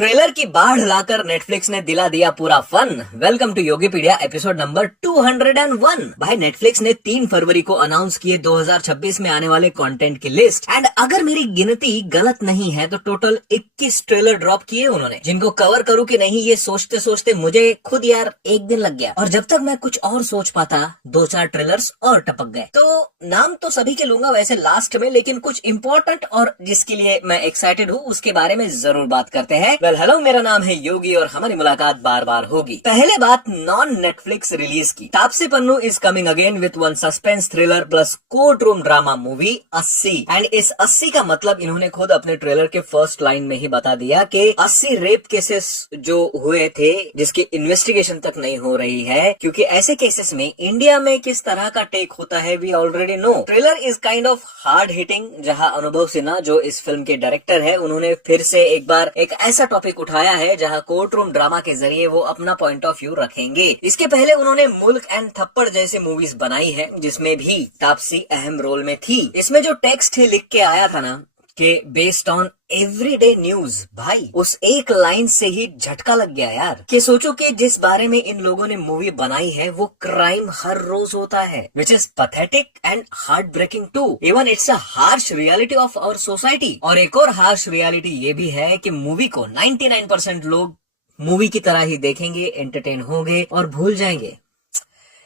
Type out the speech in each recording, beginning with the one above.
Trailer की बाढ़ लाकर Netflix ने दिला दिया पूरा फन। Welcome to Yogipedia episode number 201। भाई नेटफ्लिक्स ने 3 फरवरी को अनाउंस किए 2026 में आने वाले कंटेंट की लिस्ट। एंड अगर मेरी गिनती गलत नहीं है तो टोटल 21 ट्रेलर ड्रॉप किए उन्होंने, जिनको कवर करूं कि नहीं ये सोचते सोचते मुझे खुद यार एक दिन लग गया। और जब तक मैं कुछ और सोच पाता 2-4 ट्रेलर्स और टपक गए। तो नाम तो सभी के लूंगा वैसे लास्ट में, लेकिन कुछ इंपॉर्टेंट और जिसके लिए मैं एक्साइटेड हूँ उसके बारे में जरूर बात करते हैं। हेलो, मेरा नाम है योगी और हमारी मुलाकात बार बार होगी। पहले बात नॉन नेटफ्लिक्स रिलीज की। Taapsee Pannu is coming again with one suspense thriller plus court room drama movie 80। And इस 80 का मतलब इन्होंने खुद अपने ट्रेलर के फर्स्ट लाइन में ही बता दिया कि 80 रेप केसेस जो हुए थे जिसकी इन्वेस्टिगेशन तक नहीं हो रही है, क्योंकि ऐसे केसेस में इंडिया में किस तरह का टेक होता है we already know. Trailer is kind of hard hitting, जहां अनुभव सिन्हा जो इस फिल्म के डायरेक्टर है उन्होंने फिर से एक बार एक ऐसा टॉपिक उठाया है जहां कोर्ट रूम ड्रामा के जरिए वो अपना पॉइंट ऑफ व्यू रखेंगे। इसके पहले उन्होंने मुल्क एंड थप्पड़ जैसे मूवीज बनाई है जिसमें भी तापसी अहम रोल में थी। इसमें जो टेक्स्ट ही लिख के आया था ना कि बेस्ड ऑन एवरीडे न्यूज, भाई उस एक लाइन से ही झटका लग गया यार। कि सोचो कि जिस बारे में इन लोगों ने मूवी बनाई है वो क्राइम हर रोज होता है, which is pathetic and heart breaking too. Even it's a harsh reality of our society. और एक और हार्श रियलिटी ये भी है कि मूवी को 99% लोग मूवी की तरह ही देखेंगे, एंटरटेन होंगे और भूल जाएंगे।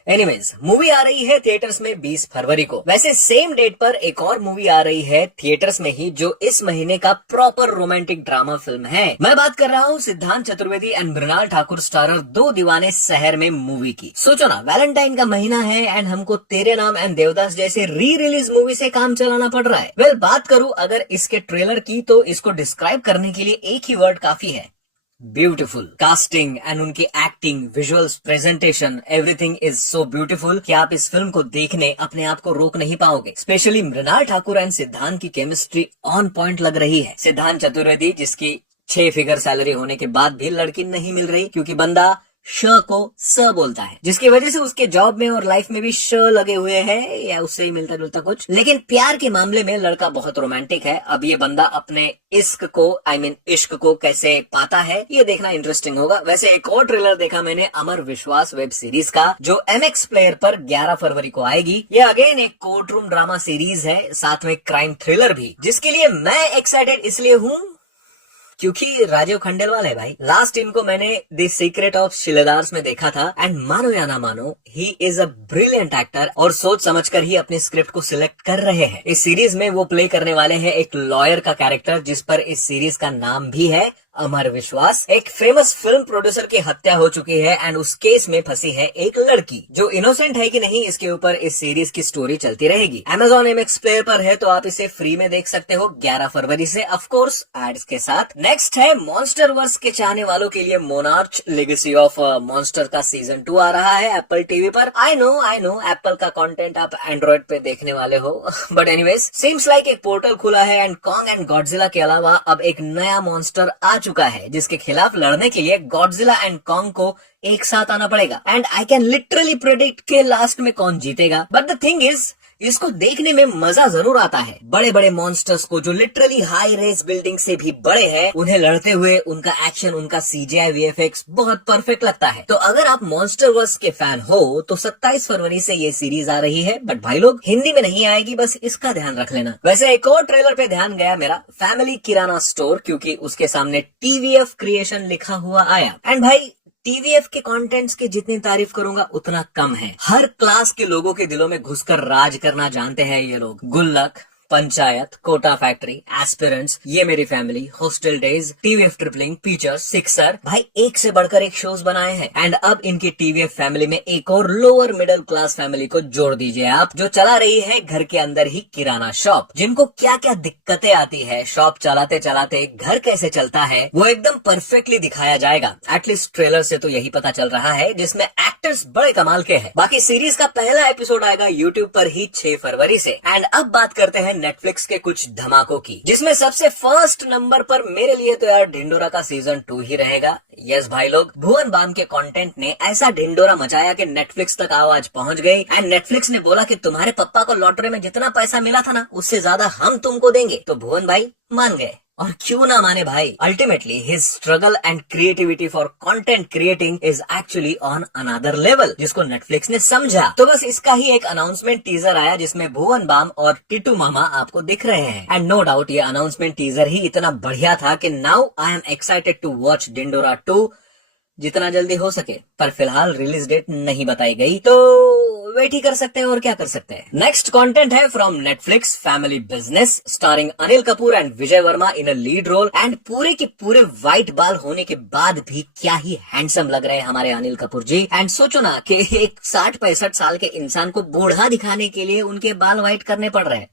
एनीवेज, मूवी आ रही है थिएटर्स में 20 फरवरी को। वैसे सेम डेट पर एक और मूवी आ रही है थिएटर्स में ही, जो इस महीने का प्रॉपर रोमांटिक ड्रामा फिल्म है। मैं बात कर रहा हूँ सिद्धांत चतुर्वेदी एंड मृणाल ठाकुर स्टारर दो दीवाने शहर में मूवी की। सोचो ना, वैलेंटाइन का महीना है एंड हमको तेरे नाम एंड देवदास जैसे री रिलीज मूवी से काम चलाना पड़ रहा है। वेल, बात करूँ अगर इसके ट्रेलर की तो इसको डिस्क्राइब करने के लिए एक ही वर्ड काफी है, ब्यूटीफुल। कास्टिंग एंड उनकी acting, visuals, presentation, everything is so beautiful कि आप इस फिल्म को देखने अपने आप को रोक नहीं पाओगे। स्पेशली मृणाल ठाकुर एंड सिद्धांत की केमिस्ट्री ऑन पॉइंट लग रही है। सिद्धांत चतुर्वेदी जिसकी 6 फिगर सैलरी होने के बाद भी लड़की नहीं मिल रही क्योंकि बंदा श को स बोलता है, जिसकी वजह से उसके जॉब में और लाइफ में भी श लगे हुए हैं या उससे ही मिलता जुलता कुछ। लेकिन प्यार के मामले में लड़का बहुत रोमांटिक है। अब ये बंदा अपने इश्क को इश्क को कैसे पाता है ये देखना इंटरेस्टिंग होगा। वैसे एक और ट्रेलर देखा मैंने अमर विश्वास वेब सीरीज का, जो MX प्लेयर पर 11 फरवरी को आएगी। ये अगेन एक कोर्ट रूम ड्रामा सीरीज है, साथ में क्राइम थ्रिलर भी, जिसके लिए मैं एक्साइटेड इसलिए हूँ क्योंकि राजीव खंडेलवाल है भाई। लास्ट इनको मैंने द सीक्रेट ऑफ शिलेदार्स में देखा था एंड मानो या ना मानो he is a brilliant actor और सोच समझकर ही अपने स्क्रिप्ट को सिलेक्ट कर रहे हैं। इस सीरीज में वो प्ले करने वाले हैं एक लॉयर का कैरेक्टर, जिस पर इस सीरीज का नाम भी है अमर विश्वास। एक फेमस फिल्म प्रोड्यूसर की हत्या हो चुकी है एंड उस केस में फंसी है एक लड़की जो इनोसेंट है कि नहीं, इसके ऊपर इस सीरीज की स्टोरी चलती रहेगी। Amazon MX प्लेयर पर है तो आप इसे फ्री में देख सकते हो 11 फरवरी से, ऑफ कोर्स एड्स के साथ। नेक्स्ट है मॉन्स्टर वर्स के चाहने वालों के लिए मोनार्च लेगेसी ऑफ मॉन्स्टर का सीजन 2 आ रहा है एप्पल टीवी पर। आई नो एप्पल का कंटेंट आप एंड्रॉइड पे देखने वाले हो, बट एनीवेज सीम्स लाइक एक पोर्टल खुला है एंड कॉन्ग एंड गॉडजिला के अलावा अब एक नया मॉन्स्टर आ चुका है, जिसके खिलाफ लड़ने के लिए गॉडजिला एंड कॉन्ग को एक साथ आना पड़ेगा। And I can literally predict के लास्ट में कौन जीतेगा। बट द थिंग इज, इसको देखने में मजा जरूर आता है। बड़े बड़े मॉन्स्टर्स को जो लिटरली हाई रेस बिल्डिंग से भी बड़े हैं, उन्हें लड़ते हुए उनका एक्शन, उनका CGI VFX बहुत परफेक्ट लगता है। तो अगर आप मॉन्स्टर वर्स के फैन हो तो 27 फरवरी से ये सीरीज आ रही है, बट भाई लोग हिंदी में नहीं आएगी, बस इसका ध्यान रख लेना। वैसे एक और ट्रेलर पे ध्यान गया मेरा, फैमिली किराना स्टोर, क्योंकि उसके सामने TVF क्रिएशन लिखा हुआ आया। एंड भाई TVF के कंटेंट्स की जितनी तारीफ करूंगा उतना कम है। हर क्लास के लोगों के दिलों में घुसकर राज करना जानते हैं ये लोग। गुल्लक, पंचायत, कोटा फैक्ट्री, एस्पिरेंट्स, ये मेरी family, hostel days, TVF tripling, feature, sixer, भाई एक से बढ़कर एक शोज बनाए हैं। एंड अब इनकी TVF फैमिली में एक और लोअर मिडिल क्लास फैमिली को जोड़ दीजिए आप, जो चला रही है घर के अंदर ही किराना शॉप। जिनको क्या क्या दिक्कतें आती है शॉप चलाते चलाते, घर कैसे चलता है, वो एकदम परफेक्टली दिखाया जाएगा। एटलीस्ट ट्रेलर से तो यही पता चल रहा है, जिसमें एक्टर्स बड़े कमाल के हैं। बाकी सीरीज का पहला एपिसोड आएगा यूट्यूब पर ही 6 फरवरी से। एंड अब बात करते हैं नेटफ्लिक्स के कुछ धमाकों की, जिसमें सबसे फर्स्ट नंबर पर मेरे लिए तो यार ढिंडोरा का सीजन 2 ही रहेगा। यस भाई लोग, भुवन बाम के कंटेंट ने ऐसा ढिंडोरा मचाया कि नेटफ्लिक्स तक आवाज पहुंच गई एंड नेटफ्लिक्स ने बोला कि तुम्हारे पप्पा को लॉटरी में जितना पैसा मिला था ना, उससे ज्यादा हम तुमको देंगे। तो भुवन भाई मान गए। और क्यों ना माने भाई, ultimately his struggle and creativity for content creating is actually on another level, जिसको नेटफ्लिक्स ने समझा। तो बस इसका ही एक अनाउंसमेंट टीजर आया जिसमें भुवन बाम और टिटू मामा आपको दिख रहे हैं। एंड नो डाउट ये अनाउंसमेंट टीजर ही इतना बढ़िया था कि now I am excited to watch Dindora 2 जितना जल्दी हो सके। पर फिलहाल रिलीज डेट नहीं बताई गई, तो वेट ही कर सकते हैं और क्या कर सकते हैं। नेक्स्ट कंटेंट है from Netflix, family business, starring Anil Kapoor and Vijay Varma in a lead role. And पूरे के पूरे व्हाइट बाल होने के बाद भी क्या ही हैंडसम लग रहे हैं हमारे अनिल कपूर जी। एंड सोचो ना कि एक 60-65 साल के इंसान को बूढ़ा दिखाने के लिए उनके बाल व्हाइट करने पड़ रहे हैं।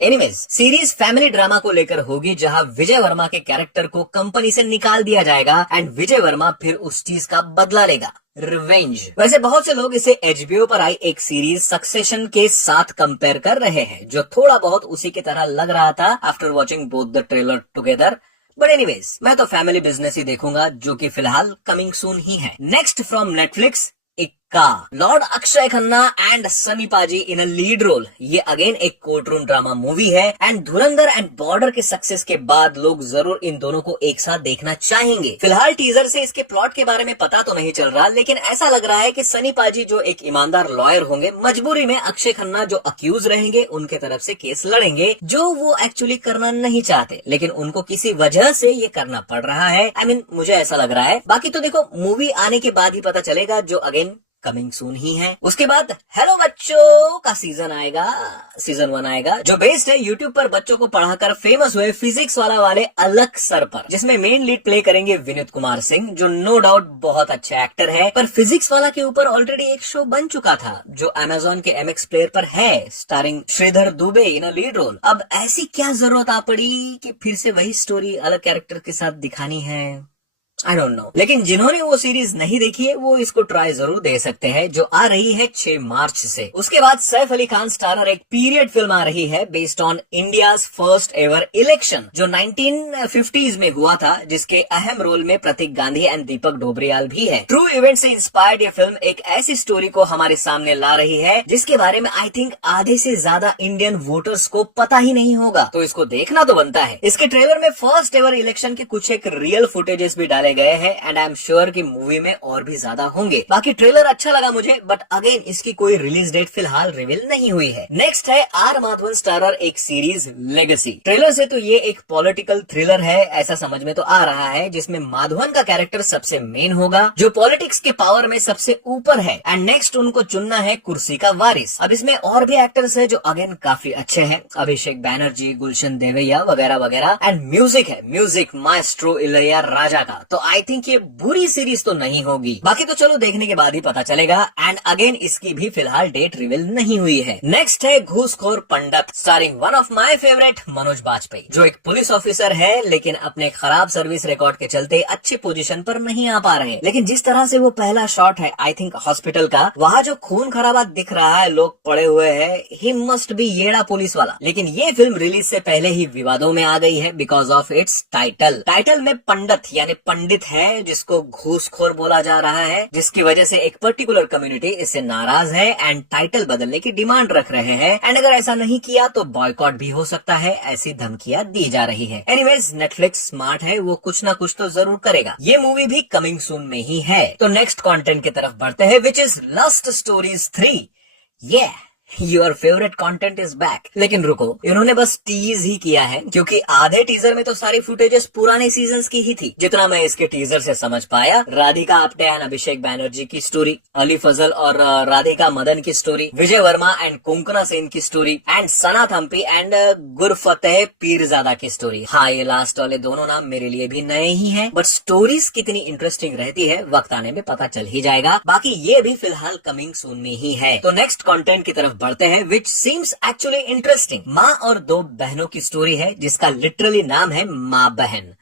एनीवेज, सीरीज फैमिली ड्रामा को लेकर होगी जहां विजय वर्मा के कैरेक्टर को कंपनी से निकाल दिया जाएगा एंड विजय वर्मा फिर उस चीज का बदला लेगा, रिवेंज। वैसे बहुत से लोग इसे HBO पर आई एक सीरीज सक्सेशन के साथ कंपेयर कर रहे हैं, जो थोड़ा बहुत उसी की तरह लग रहा था after watching both the trailer together. But anyways, मैं तो फैमिली बिजनेस ही देखूंगा, जो कि फिलहाल कमिंग सून ही है। नेक्स्ट फ्रॉम नेटफ्लिक्स, इक्का, लॉर्ड अक्षय खन्ना एंड सनी पाजी इन अ लीड रोल। ये अगेन एक कोर्ट रूम ड्रामा मूवी है एंड धुरंधर एंड बॉर्डर के सक्सेस के बाद लोग जरूर इन दोनों को एक साथ देखना चाहेंगे। फिलहाल टीजर से इसके प्लॉट के बारे में पता तो नहीं चल रहा, लेकिन ऐसा लग रहा है कि सनी पाजी जो एक ईमानदार लॉयर होंगे, मजबूरी में अक्षय खन्ना जो अक्यूज रहेंगे उनके तरफ से केस लड़ेंगे, जो वो एक्चुअली करना नहीं चाहते, लेकिन उनको किसी वजह से ये करना पड़ रहा है। I mean, मुझे ऐसा लग रहा है। बाकी तो देखो, मूवी आने के बाद ही पता चलेगा, जो अगेन कमिंग सून ही है। उसके बाद हेलो बच्चों का सीजन 1 आएगा, जो बेस्ड है यूट्यूब पर बच्चों को पढ़ाकर फेमस हुए फिजिक्स वाले अलग सर पर, जिसमें मेन लीड प्ले करेंगे विनीत कुमार सिंह, जो नो डाउट बहुत अच्छा एक्टर है। पर फिजिक्स वाला के ऊपर ऑलरेडी एक शो बन चुका था जो अमेजोन के MX प्लेयर पर है, starring Shridhar Dubey in a lead role. अब ऐसी क्या जरूरत आ पड़ी कि फिर से वही स्टोरी अलग कैरेक्टर के साथ दिखानी है? I don't know. लेकिन जिन्होंने वो सीरीज नहीं देखी है वो इसको ट्राई जरूर दे सकते हैं, जो आ रही है 6 मार्च से। उसके बाद सैफ अली खान स्टारर एक पीरियड फिल्म आ रही है based on India's first ever election, जो 1950s में हुआ था, जिसके अहम रोल में प्रतीक गांधी एंड दीपक डोबरियाल भी है। ट्रू इवेंट से इंस्पायर्ड ये फिल्म एक ऐसी स्टोरी को हमारे सामने ला रही है जिसके बारे में आई थिंक आधे से ज्यादा इंडियन वोटर्स को पता ही नहीं होगा, तो इसको देखना तो बनता है। इसके ट्रेलर में फर्स्ट एवर इलेक्शन के कुछ एक रियल फुटेजेस भी डाले गए हैं एंड आई एम श्योर कि मूवी में और भी ज्यादा होंगे। बाकी ट्रेलर अच्छा लगा मुझे, बट अगेन इसकी कोई रिलीज डेट फिलहाल रिवील नहीं हुई है। नेक्स्ट है आर माधवन स्टारर एक सीरीज लेगेसी। ट्रेलर से तो ये एक पॉलिटिकल थ्रिलर है ऐसा समझ में तो आ रहा है, जिसमें माधवन का कैरेक्टर सबसे मेन होगा, जो पॉलिटिक्स के पावर में सबसे ऊपर है एंड नेक्स्ट उनको चुनना है कुर्सी का वारिस। अब इसमें और भी एक्टर्स है जो अगेन काफी अच्छे हैं, अभिषेक बैनर्जी, गुलशन देवैया वगैरह वगैरह। एंड म्यूजिक है, म्यूजिक माएस्ट्रो इलैया राजा का। तो आई थिंक ये बुरी सीरीज तो नहीं होगी। बाकी तो चलो देखने के बाद ही पता चलेगा एंड अगेन इसकी भी फिलहाल डेट रिवील नहीं हुई है। नेक्स्ट है Ghooskhor Pandit starring one of my favourite Manoj Bajpayee, जो एक पुलिस ऑफिसर है लेकिन अपने खराब सर्विस रिकॉर्ड के चलते अच्छी पोजीशन पर नहीं आ पा रहे। लेकिन जिस तरह से वो पहला शॉट है आई थिंक हॉस्पिटल का, वहाँ जो खून खराबा दिख रहा है, लोग पड़े हुए हैं, ही मस्ट बी येड़ा पुलिस वाला। लेकिन ये फिल्म रिलीज से पहले ही विवादों में आ गई है बिकॉज ऑफ इट्स टाइटल में पंडित यानी पंडित है जिसको घूसखोर बोला जा रहा है, जिसकी वजह से एक पर्टिकुलर कम्युनिटी इससे नाराज है एंड टाइटल बदलने की डिमांड रख रहे हैं एंड अगर ऐसा नहीं किया तो बॉयकॉट भी हो सकता है, ऐसी धमकियां दी जा रही है। एनीवेज, नेटफ्लिक्स स्मार्ट है, वो कुछ ना कुछ तो जरूर करेगा। ये मूवी भी कमिंग सून में ही है। तो नेक्स्ट कंटेंट की तरफ बढ़ते हैं, which is lust stories 3। Your favourite content is back. लेकिन रुको, इन्होंने बस टीज ही किया है, क्योंकि आधे टीजर में तो सारी फुटेजेस पुराने सीजन्स की ही थी। जितना मैं इसके टीजर से समझ पाया, राधिका आप्टे एंड अभिषेक बैनर्जी की स्टोरी, अली फजल और राधिका मदन की स्टोरी, विजय वर्मा एंड कोंकणा सेन की story and Sana Thampi and Gurfateh Pirzada की स्टोरी। हाँ, ये लास्ट वाले दोनों नाम मेरे लिए भी नए ही हैं, बट स्टोरीज कितनी इंटरेस्टिंग रहती है वक्त आने में पता चल ही जाएगा। बाकी ये भी फिलहाल कमिंग सून में ही है। तो नेक्स्ट कंटेंट की तरफ बढ़ते हैं, विच सीम्स एक्चुअली इंटरेस्टिंग। माँ और 2 बहनों की स्टोरी है जिसका लिटरली नाम है माँ बहन।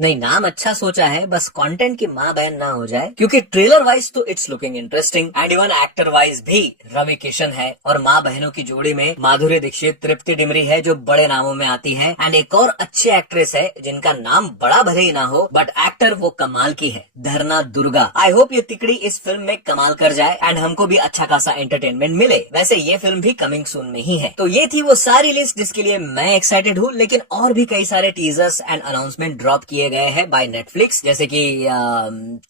नहीं, नाम अच्छा सोचा है, बस कंटेंट की माँ बहन ना हो जाए, क्योंकि ट्रेलर वाइज तो it's looking interesting and even actor wise भी रवि किशन है और माँ बहनों की जोड़ी में माधुरी दीक्षित, तृप्ति डिमरी है जो बड़े नामों में आती है, एंड एक और अच्छी एक्ट्रेस है जिनका नाम बड़ा भले ही ना हो बट एक्टर वो कमाल की है, धरना दुर्गा। आई होप ये तिकड़ी इस फिल्म में कमाल कर जाए एंड हमको भी अच्छा खासा एंटरटेनमेंट मिले। वैसे ये फिल्म भी कमिंग सून में ही है। तो ये थी वो सारी लिस्ट जिसके लिए मैं एक्साइटेड हूँ, लेकिन और भी कई सारे टीजर्स एंड अनाउंसमेंट ड्रॉप किए गए हैं बाय नेटफ्लिक्स, जैसे कि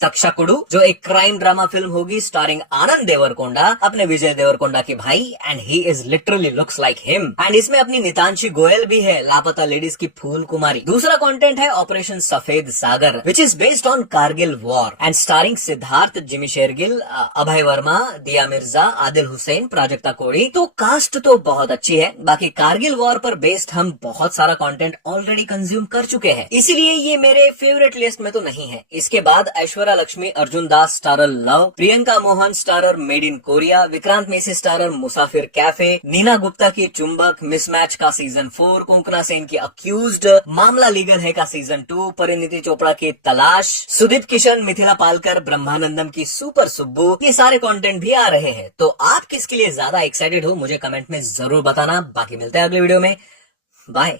तक्षकुडु जो एक क्राइम ड्रामा फिल्म होगी स्टारिंग आनंद देवरकोंडा, अपने विजय देवरकोंडा के भाई, and he is literally looks like him, and इसमें अपनी नितांशी गोयल भी है, लापता लेडीज की फूल कुमारी। दूसरा कंटेंट है operation Safed Sagar which is based on Kargil war and starring Siddharth, Jimmy Shergill, Abhay Varma, Dia Mirza, Adil Hussain, Prajakta कोड़ी। तो कास्ट तो बहुत अच्छी है। बाकी कारगिल वॉर पर बेस्ड हम बहुत सारा कंटेंट ऑलरेडी कंज्यूम कर चुके हैं, इसीलिए ये मेरे फेवरेट लिस्ट में तो नहीं है। इसके बाद Aishwarya Lakshmi, Arjun Das starrer love, Priyanka Mohan starrer made in Korea, Vikrant Massey starrer Musafir cafe, Neena Gupta की चुंबक, मिसमैच का सीजन 4, कोंकणा सेन की अक्यूज्ड, मामला लीगल है का सीजन 2, परिणीति चोपड़ा की तलाश, सुदीप किशन, मिथिला पालकर, ब्रह्मानंदम की सुपर सुब्बू, ये सारे कंटेंट भी आ रहे हैं। तो आप किसके लिए ज्यादा एक्साइटेड हो मुझे कमेंट में जरूर बताना। बाकी मिलते हैं अगले वीडियो में, बाय।